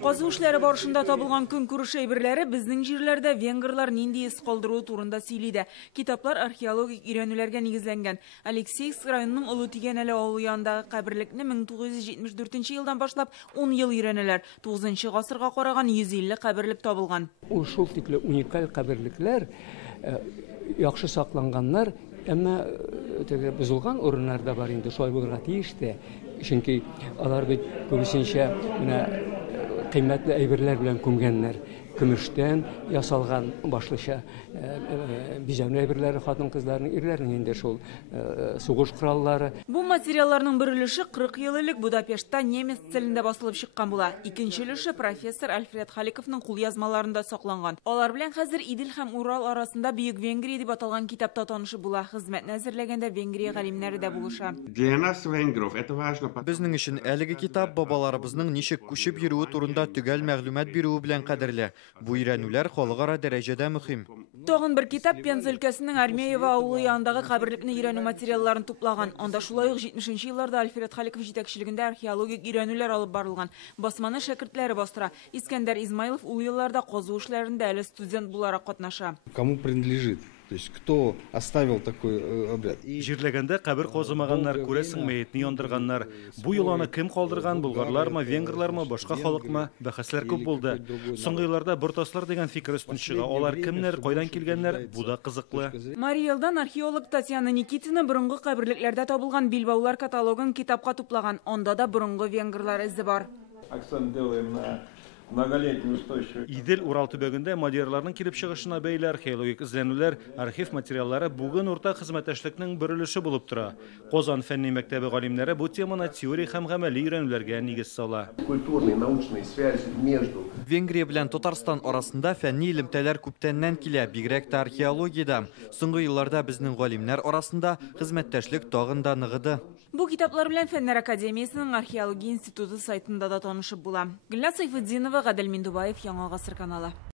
Казу эшләре барышында табылган көнкүреш әйберләре безнең җирләрдә венгрлар нинди эз калдыруы турында сөйлиде. Китаплар археологик өйрәнүләргә нигезләнгән. Алексеевск районының Олы Тигәнәле авылы янындагы каберлекне 1974 елдан башлап 10 ел өйрәнәләр. 9 гасырга караган 150 каберлек табылган. Ул шул тикле уникаль каберлекләр, яхшы сакланганнар, әмма бузылган урыннарда бар инде, шулай булырга тиеш тә. Чөнки алар бит күбесенчә менә кыйммәтле әйберләр белән күмгәннәр. Көмештән ясалган башлыча бизәүне әйберләре хатын-кызларның, ирләрнең инде шул сугыш кораллары. Бу материалларның бер өлеше 40 ел элек Будапештта немец телендә басылып чыккан була. Икенче өлеше профессор Альфред Халиковның кулъязмаларында сакланган. Алар белән хәзер Идел һәм Урал арасында Бөек Венгрия дип аталган китапта танышып була. Хезмәтне әзерләгәндә Венгрия галимнәре дә булыша. Безнең өчен әлеге китап бабаларыбызның ничек күчеп йөрүе турында төгәл мәгълүмат бирүе белән кадерле. Бу өйрәнүләр халыкара дәрәҗәдә мөһим. Тагын бер китап Пенза өлкәсенең Армеева авылы янындагы каберлекне өйрәнү материалларын туплаган. Анда шулай ук 70 елларда Альфред Халиков җитәкчелегендә археологик өйрәнүләр алып барылган. Басманы шәкертләре бастыра. Искәндәр Измайлов ул елларда казу эшләрендә әле студент буларак катнаша. Кому принадлежит? То есть кто оставил такой обряд? Җирләгәндә кабер казымаганнар, күрәсең мәетне яндырганнар. Бу йоланы кем калдырган, булгарлармы, венгрлармы, башка халыкмы? Бәхәсләр күп булды. Соңгы елларда буртаслар дигән фикер өстен чыга. Алар кемнәр, кайдан килгәннәр? Бу да кызыклы. Мариэлдан археолог Татьяна Никитина борынгы каберлекләрдә табылган билбаулар каталогын китапка туплаган. Анда да борынгы венгрлар изе бар. Акцент делаем на многолетнюю устойчивую. Идел Урал төбәгендә модерларның килеп чыгышына бәйле археологик эзләнүләр, архив материаллары бүген урта хезмәттәшлекнең бер өлеше булып тора. Казан фәнни мәктәбе галимнәре бу теманы теория һәм гамәли өйрәнүләргә нигез сала. Культурные, научные связи между Венгрия белән Татарстан арасында фәнни элемтәләр күптәннән килә, бигрәк тә археологиядә. Соңгы елларда безнең галимнәр арасында хезмәттәшлек тагын да ныгыды. Бу китаплар белән Фәннәр академиясенең археология институты сайтында да танышып була. Гөлназ Сайфетдинова, Гадел Миндубаев, Яңа гасыр каналы.